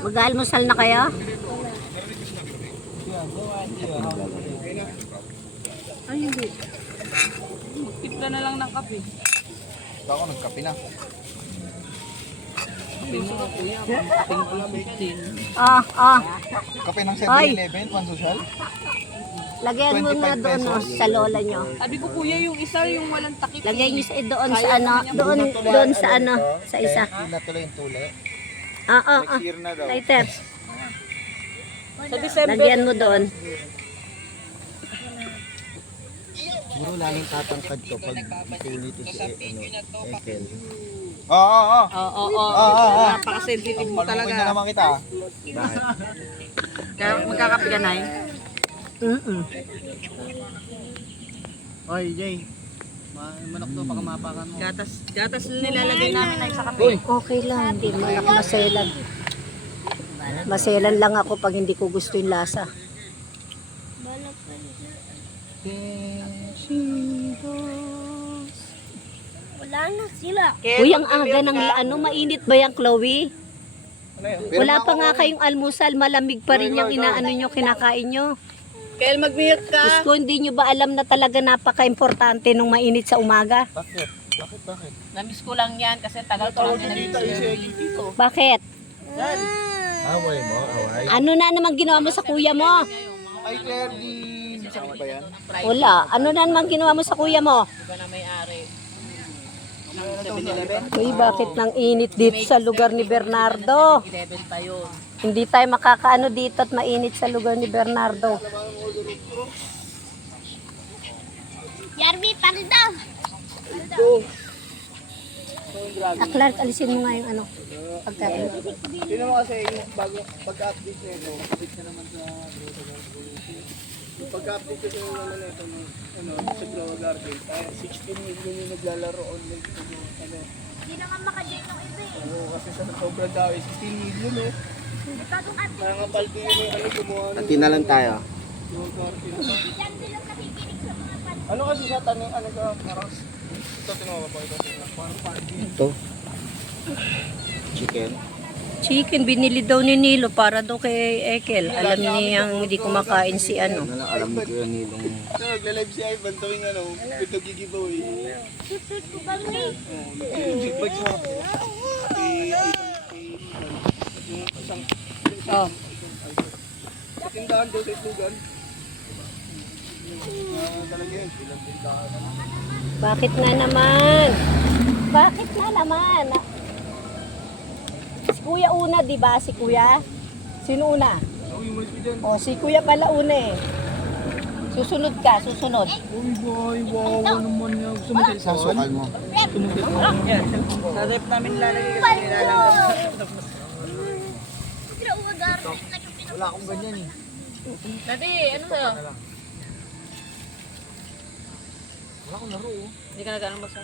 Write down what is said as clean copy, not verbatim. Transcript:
Mag-almusal na kayo? Ay, hindi. Magtimpla na lang ng kape. Ako nagkape na. Kape mo ka kuya. Kapeng pala 15. Kape ng 7-Eleven, pansocial. Lagyan mo na 25 doon pesos. sa lola nyo. Sabi ko kuya, yung isa yung walang takip. Lagyan nyo doon sa ano, doon sa ano, sa isa. Hindi na tuloy yung tuli. Next Year na daw. Lighter. Sa December. Lagyan mo doon. Siguro laging tatangkad ko pag pinili ito si Ekel. Oo. Oo. Napaka-sensitive mo Pagmukoy na talaga. naman kita. Bakit? Kaya magkakape ka na eh. Oy, Jay. Manok to, baka mapakan mo. Gatas nilalagay namin na sa kape. Okay lang, hindi mo ako maselan. Maselan lang ako pag hindi ko gusto yung lasa. Wala na sila. Uy, ang aga ng ano, mainit ba yan, Chloe? Ano yun? Wala pa nga kayong almusal, malamig pa rin yung inaano nyo, kinakain nyo. Kel, mag-mute ka. Diyos ko, hindi nyo ba alam na talaga napaka-importante nung mainit sa umaga? Bakit? Bakit? Namiss ko lang yan kasi tagal ko lang din. Bakit? Away mo, away. Ano na naman ginawa mo sa kuya mo? Ay, Claire, di sakit ba yan? Wala. Ano na naman ginawa mo sa kuya mo? Iba na may-ari. Uy, bakit nang init dito sa lugar ni Bernardo? 11 pa yun. Hindi tayo makakaano dito at mainit sa lugar ni Bernardo. Yarbi, paano daw? Clark, alisin mo nga yung ano, pagkain. Sino mo kasi yung bago pag-update na ito, update na naman sa pag-update kasi yung ano na ito, sa Grow Garden, 16 million yung naglalaro online ito yung ano. Hindi naman makajoin ng iba eh. Oo, kasi sa sobrang dami, 16 million eh. Bagong at Nakakapal ko yung ano gumawa ng Ati na lang tayo. Grow Garden. yan sila nakikinig sa mga pan. Ano kasi sa tanong, ano sa parang, ito tinawag ko ito, parang parking. Ito. Chicken. Chicken, binili daw ni Nilo para daw kay Ekel. Alam niyang hindi kumakain si ano. Ano lang, alam mo ko yung nilong. So, nagla-live si Ivan tuwing ano, ito giveaway. Tutut ko ba mo eh? Yung big bag mo. Oh. Sa tindahan daw sa Itugan. Talaga yun, bilang tindahan. Bakit na naman? Bakit na naman? Si Kuya una, di ba? Si Kuya? Sino una? Uy, umalis ko dyan. O, si Kuya pala una eh. Susunod ka, susunod. Uy, boy, wow naman niya. Gusto mo tayo Sasukal mo. Sa rep namin lalagay kasi nilalagay. Sila umagar. Wala akong ganyan eh. Dati, ano sa'yo? Wala akong laro oh. Hindi ka nagano'n basta?